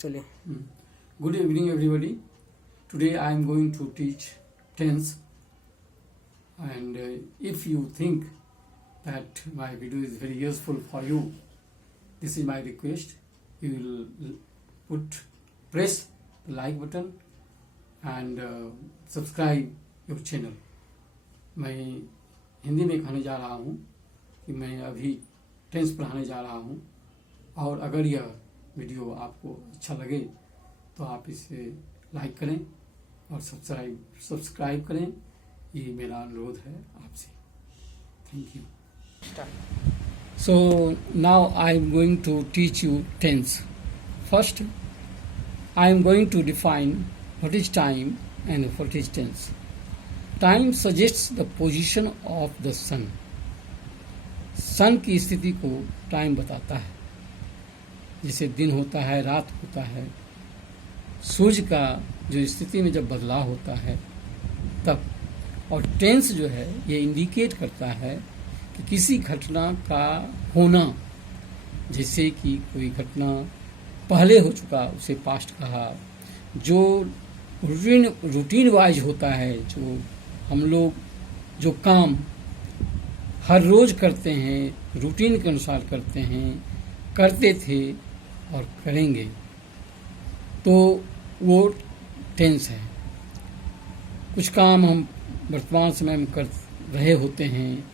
चलिए। Good evening everybody. Today I am going to teach tense, and if you think that my video is very useful for you, this is my request. You will press the like button and subscribe your channel. मैं हिंदी में कहने जा रहा हूँ कि मैं अभी tense पढ़ाने जा रहा हूँ, और अगर यह वीडियो आपको अच्छा लगे तो आप इसे लाइक करें और सब्सक्राइब करें, ये मेरा अनुरोध है आपसे। Thank you. So now I am going to teach you tense. First I am going to define what is time and what is tense. Time suggests the position of the sun. Sun की स्थिति को time बताता है, जैसे दिन होता है, रात होता है, सूर्य का जो स्थिति में जब बदलाव होता है तब। और टेंस जो है ये इंडिकेट करता है कि किसी घटना का होना, जैसे कि कोई घटना पहले हो चुका उसे पास्ट कहा। जो रूटीन वाइज होता है, जो हम लोग जो काम हर रोज करते हैं, रूटीन के अनुसार करते हैं, करते थे और करेंगे, तो वो टेंस है। कुछ काम हम वर्तमान समय में कर रहे होते हैं,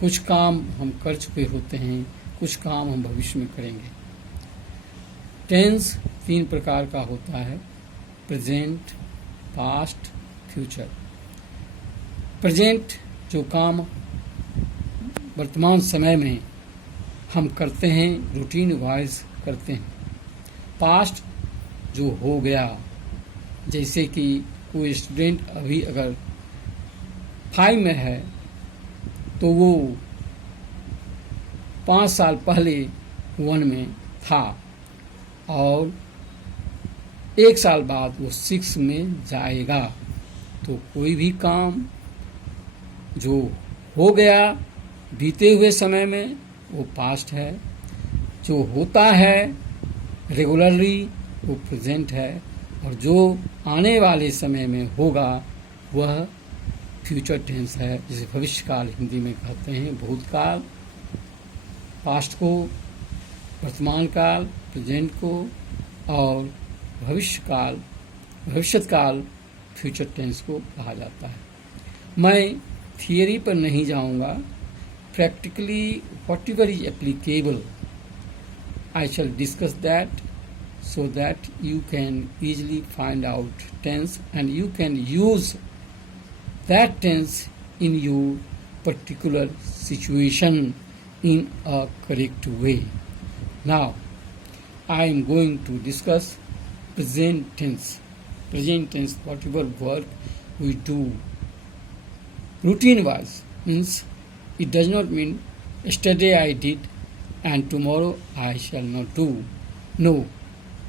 कुछ काम हम कर चुके होते हैं, कुछ काम हम भविष्य में करेंगे। टेंस 3 प्रकार का होता है: प्रेजेंट, पास्ट, फ्यूचर। प्रेजेंट जो काम वर्तमान समय में हम करते हैं, रूटीन वाइज करते हैं। पास्ट जो हो गया, जैसे कि कोई स्टूडेंट अभी अगर 5 में है तो वो 5 साल पहले 1 में था, और 1 साल बाद वो 6 में जाएगा। तो कोई भी काम जो हो गया बीते हुए समय में वो पास्ट है, जो होता है रेगुलरली वो प्रेजेंट है, और जो आने वाले समय में होगा वह फ्यूचर टेंस है, जिसे भविष्य काल हिंदी में कहते हैं। भूतकाल पास्ट को, वर्तमान काल प्रेजेंट को, और भविष्यत काल फ्यूचर टेंस को कहा जाता है। मैं थियरी पर नहीं जाऊंगा, practically whatever is applicable I shall discuss that, so that you can easily find out tense and you can use that tense in your particular situation in a correct way. Now I am going to discuss present tense. Present tense, whatever work we do routine wise, means it does not mean yesterday I did and tomorrow I shall not do. No,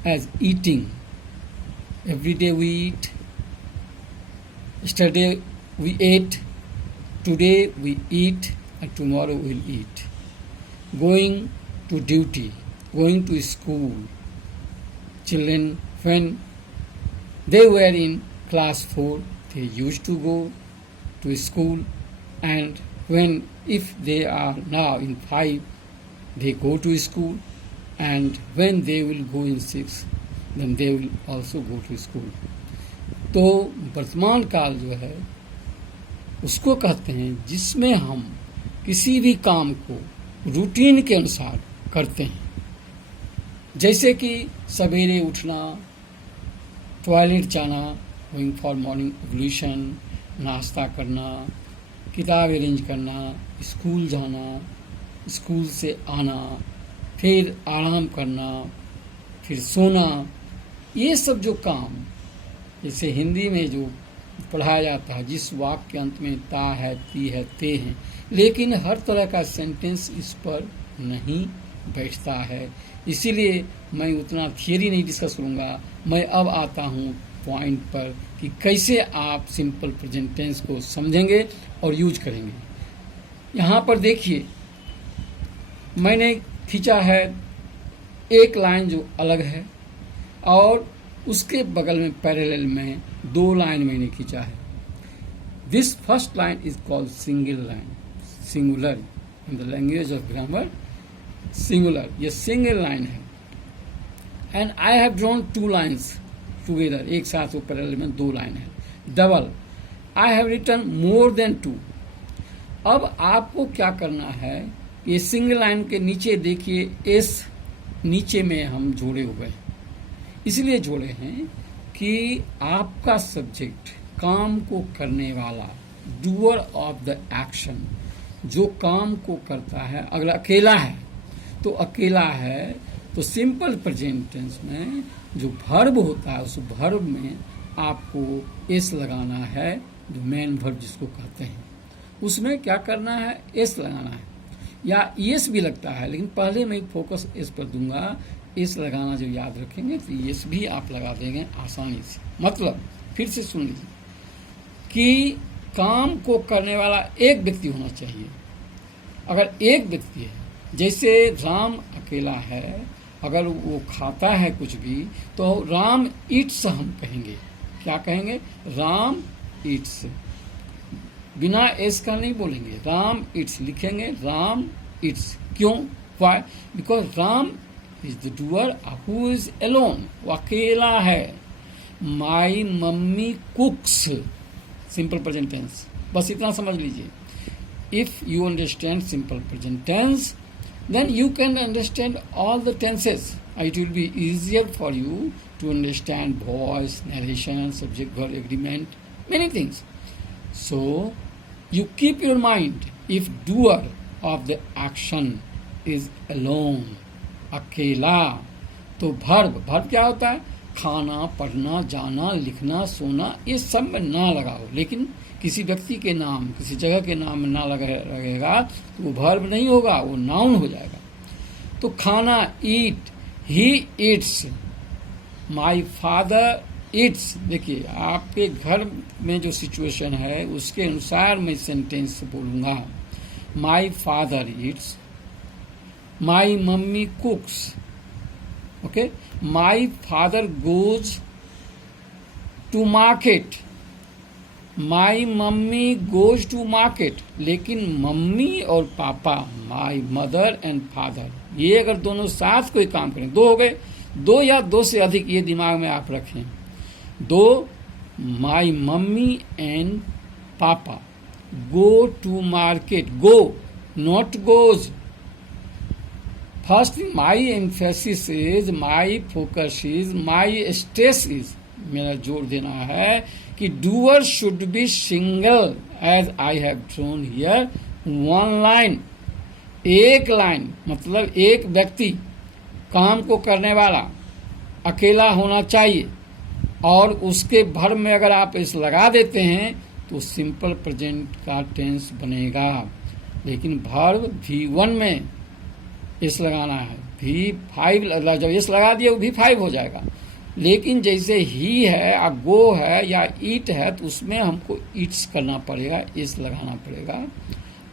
as eating. Every day we eat. Yesterday we ate, today we eat, and tomorrow we'll eat. Going to duty, going to school. Children, when they were in class 4, they used to go to school, and if they are now in 5, they go to school, and when they will go in 6, then they will also go to school. तो वर्तमान काल जो है उसको कहते हैं जिसमें हम किसी भी काम को रूटीन के अनुसार करते हैं, जैसे कि सवेरे उठना, टॉयलेट जाना, गोइंग फॉर मॉर्निंग एवोल्यूशन, नाश्ता करना, किताब अरेंज करना, स्कूल जाना, स्कूल से आना, फिर आराम करना, फिर सोना। ये सब जो काम जैसे हिंदी में जो पढ़ाया जाता है, जिस वाक्य के अंत में ता है, ती है, ते हैं, लेकिन हर तरह का सेंटेंस इस पर नहीं बैठता है। इसीलिए मैं उतना थियरी नहीं डिस्कस करूँगा। मैं अब आता हूँ पॉइंट पर कि कैसे आप सिंपल प्रेजेंट टेंस को समझेंगे और यूज करेंगे। यहाँ पर देखिए, मैंने खींचा है एक लाइन जो अलग है। और उसके बगल में पैरेलल में 2 लाइन मैंने खींचा है. This first line is called single line, singular in the language of grammar. Singular, ये सिंगल लाइन है. And I have drawn 2 lines together, एक साथ वो पैरेलल में 2 लाइन है. Double, I have written more than 2. अब आपको क्या करना है, ये सिंगल लाइन के नीचे देखिए एस नीचे में हम जोड़े हुए हैं. इसलिए जोड़े हैं कि आपका सब्जेक्ट काम को करने वाला, डूअर ऑफ द एक्शन, जो काम को करता है, अगर अकेला है तो अकेला है, तो सिंपल प्रेजेंट टेंस में जो वर्ब होता है उस वर्ब में आपको एस लगाना है, जो मेन वर्ब जिसको कहते हैं, उसमें क्या करना है, एस लगाना है. या एस भी लगता है, लेकिन पहले मैं फोकस एस पर दूंगा. एस लगाना जो याद रखेंगे तो एस भी आप लगा देंगे आसानी से. मतलब फिर से सुन लीजिए कि काम को करने वाला एक व्यक्ति होना चाहिए. अगर एक व्यक्ति है, जैसे राम अकेला है, अगर वो खाता है कुछ भी तो राम ईट्स हम कहेंगे. क्या कहेंगे, राम ईट्स. बिना एस का नहीं बोलेंगे, राम ईट्स लिखेंगे, राम ईट्स. क्यों, why, because Ram is the doer who is alone, वो अकेला है. My mummy cooks, simple present tense. बस इतना समझ लीजिए. If you understand simple present tense, then you can understand all the tenses. It will be easier for you to understand voice, narration, subject, verb, agreement, many things. So you keep your mind, if doer of the action is alone, अकेला, तो verb क्या होता है, खाना, पढ़ना, जाना, लिखना, सोना, ये सब में ना लगाओ. लेकिन किसी व्यक्ति के नाम, किसी जगह के नाम में ना लगेगा तो वो वर्ब नहीं होगा, वो नाउन हो जाएगा. तो खाना, eat, he eats, my father eats. देखिए आपके घर में जो सिचुएशन है उसके अनुसार मैं सेंटेंस बोलूँगा. My father eats, my mummy cooks. Okay, my father goes to market, my mummy goes to market. लेकिन मम्मी और papa, my mother and father, ये अगर दोनों साथ कोई काम करें, 2 हो गए, 2 या 2 से अधिक, ये दिमाग में आप रखें. 2, माई mummy and papa go to market. Go, not goes. First my emphasis is, my focus is, my stress is. मेरा जोर देना है कि doer should be single, as I have drawn here 1 line. एक लाइन मतलब एक व्यक्ति, काम को करने वाला अकेला होना चाहिए. और उसके वर्ब में अगर आप इस लगा देते हैं तो सिंपल प्रेजेंट का टेंस बनेगा. लेकिन वर्ब V1 में इस लगाना है, V5 जब इस लगा दिया वो V5 हो जाएगा. लेकिन जैसे ही है या गो है या ईट है तो उसमें हमको ईट्स करना पड़ेगा, इस लगाना पड़ेगा.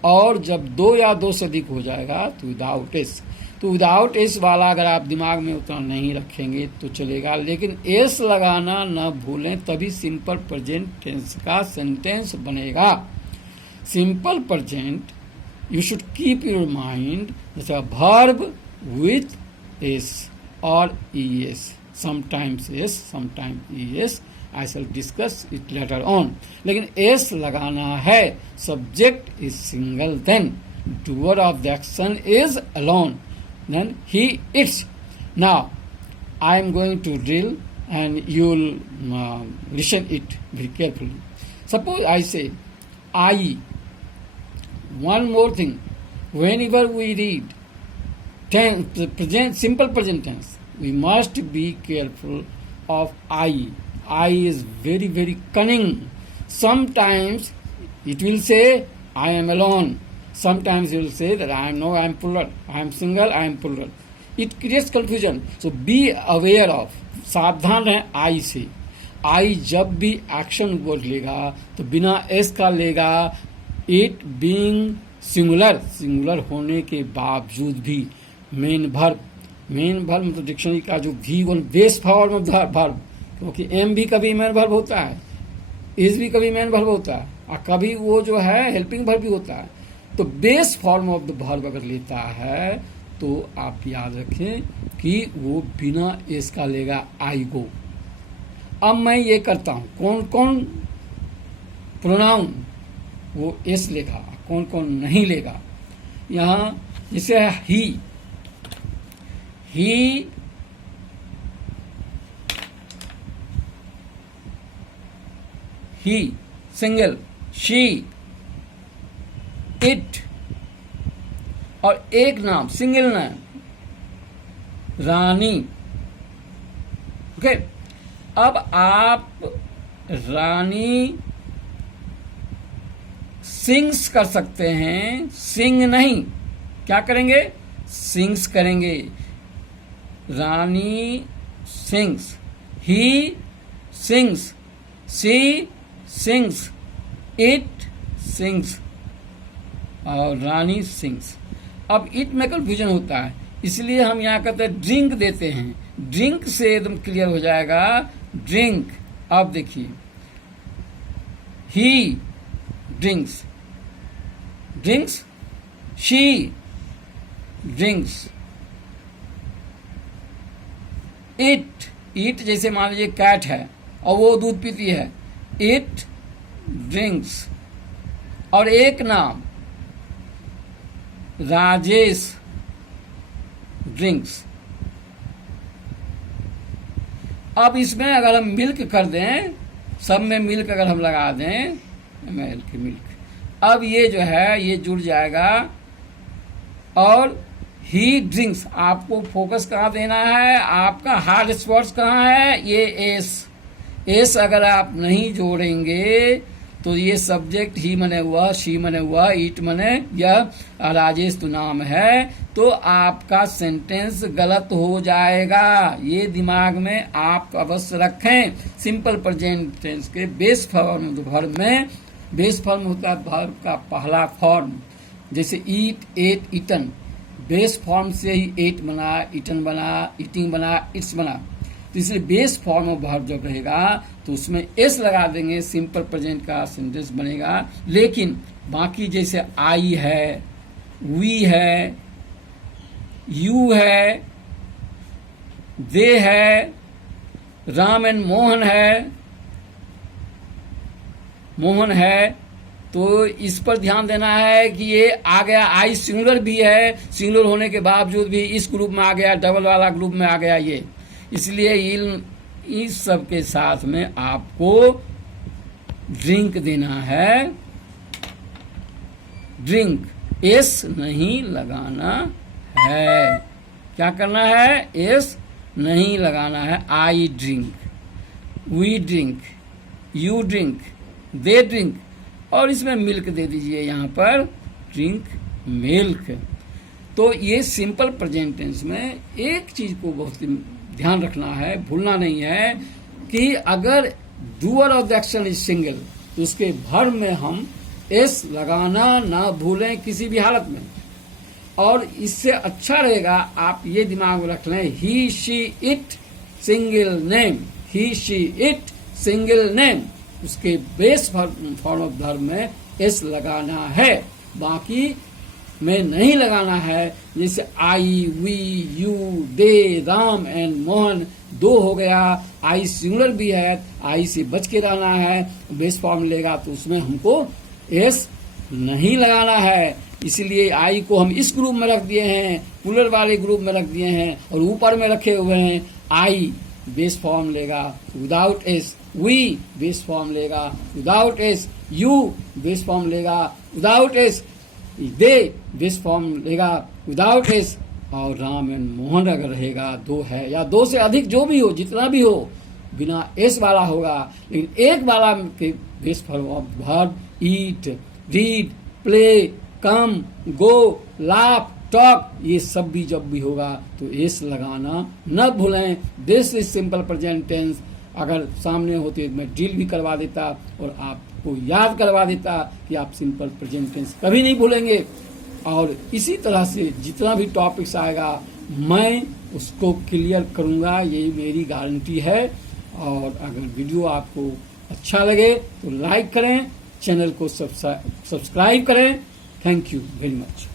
और जब 2 या 2 से अधिक हो जाएगा तो विदाउट एस. तो विदाउट एस वाला अगर आप दिमाग में उतना नहीं रखेंगे तो चलेगा, लेकिन एस लगाना न भूलें, तभी सिंपल प्रेजेंट टेंस का सेंटेंस बनेगा. Simple present you should keep your mind that a verb with s or es. Sometimes yes, sometimes es. I shall discuss it later on. लेकिन s लगाना है. Subject is single, then doer of the action is alone. Then he eats. Now I am going to drill and you will listen it very carefully. Suppose I say I. One more thing, whenever we read simple present tense, we must be careful of I. I is very, very cunning. Sometimes it will say, I am alone. Sometimes it will say that I am plural. I am single, I am plural. It creates confusion. So be aware of. सावधान है I से. I जब भी action word लेगा तो बिना S का लेगा. इट बीइंग सिंगुलर, सिंगुलर होने के बावजूद भी मेन वर्ब मेन वर्ब मतलब डिक्शनरी का जो V1 base form of verb, क्योंकि एम भी कभी मेन वर्ब होता है, इज भी कभी मेन वर्ब होता है, और कभी वो जो है हेल्पिंग वर्ब भी होता है। तो base form of the verb अगर लेता है तो आप याद रखें कि वो बिना एस का लेगा आई गो। अब मैं ये करता हूं, कौन कौन प्रोनाउन वो एस लेगा, कौन कौन नहीं लेगा। यहां जैसे है ही सिंगल, शी, इट, और एक नाम सिंगल नाम रानी। ओके, अब आप रानी सिंग्स कर सकते हैं, सिंग नहीं, क्या करेंगे, सिंग्स करेंगे। Rani sings, he sings, she sings, it sings, और रानी सिंग्स। अब इट में कंफ्यूजन होता है, इसलिए हम यहाँ कहते हैं ड्रिंक देते हैं, ड्रिंक से एकदम क्लियर हो जाएगा, ड्रिंक। अब देखिए ही drinks, drinks, she drinks, it जैसे मान लीजिए कैट है और वो दूध पीती है, इट ड्रिंक्स। और एक नाम राजेश ड्रिंक्स। अब इसमें अगर हम मिल्क कर दें, सब में मिल्क अगर हम लगा दें, मिल्क, अब ये जो है ये जुड़ जाएगा। और ही ड्रिंक्स, आपको फोकस कहाँ देना है, आपका हार्ड स्पॉट्स कहाँ है, ये एस अगर आप नहीं जोड़ेंगे तो ये सब्जेक्ट ही मने हुआ, शी मने हुआ, इट मने यह, राजेश तो नाम है, तो आपका सेंटेंस गलत हो जाएगा। ये दिमाग में आप अवश्य रखें। सिंपल प्रेजेंट टेंस के बेस फॉर्म वर्ब में, बेस फॉर्म होता है वर्ब का पहला फॉर्म, जैसे ईट, एट, ईटन, बेस फॉर्म से ही एट बना, ईटन बना, ईटिंग बना, इट्स बना। तो इसलिए बेस फॉर्म ऑफ वर्ब जब रहेगा तो उसमें एस लगा देंगे, सिंपल प्रेजेंट का सेंटेंस बनेगा। लेकिन बाकी जैसे आई है, वी है, यू है, दे है, राम एंड मोहन है, तो इस पर ध्यान देना है कि ये आ गया, आई सिंगुलर भी है, सिंगुलर होने के बावजूद भी इस ग्रुप में आ गया, डबल वाला ग्रुप में आ गया ये। इसलिए इस सब के साथ में आपको ड्रिंक देना है, ड्रिंक, एस नहीं लगाना है। क्या करना है, एस नहीं लगाना है। I drink, we drink, you drink, they drink, और इसमें मिल्क दे दीजिए, यहाँ पर ड्रिंक मिल्क। तो ये सिंपल प्रेजेंट टेंस में एक चीज को बहुत ध्यान रखना है, भूलना नहीं है कि अगर doer of the action is single तो उसके वर्ब में हम एस लगाना ना भूलें किसी भी हालत में। और इससे अच्छा रहेगा आप ये दिमाग में रख लें, he she it single name, he she it single name, उसके बेस फॉर्म ऑफ वर्ब में एस लगाना है, बाकी में नहीं लगाना है। जैसे I, we, you, they, Ram and Mohan, दो हो गया, आई सिंगुलर भी है, आई से बच के रहना है, बेस फॉर्म लेगा तो उसमें हमको एस नहीं लगाना है। इसलिए आई को हम इस ग्रुप में रख दिए हैं, प्लूरल वाले ग्रुप में रख दिए हैं, और ऊपर में रखे हुए हैं आई बेस फॉर्म लेगा without s, we base form लेगा without s, you base form लेगा without s, they base form लेगा विदाउट एस, और राम एंड मोहन अगर रहेगा, दो है या दो से अधिक जो भी हो, जितना भी हो, बिना एस वाला होगा। लेकिन एक वाला के base form of verb eat, read, play, come, go, laugh, talk, ये सब भी जब भी होगा तो एस लगाना न भूलें। This is simple present tense. अगर सामने होते मैं ड्रिल भी करवा देता और आपको याद करवा देता कि आप सिंपल प्रेजेंट टेंस कभी नहीं भूलेंगे। और इसी तरह से जितना भी टॉपिक्स आएगा मैं उसको क्लियर करूंगा, ये मेरी गारंटी है। और अगर वीडियो आपको अच्छा लगे तो लाइक करें, चैनल को सब्सक्राइब करें। Thank you very much.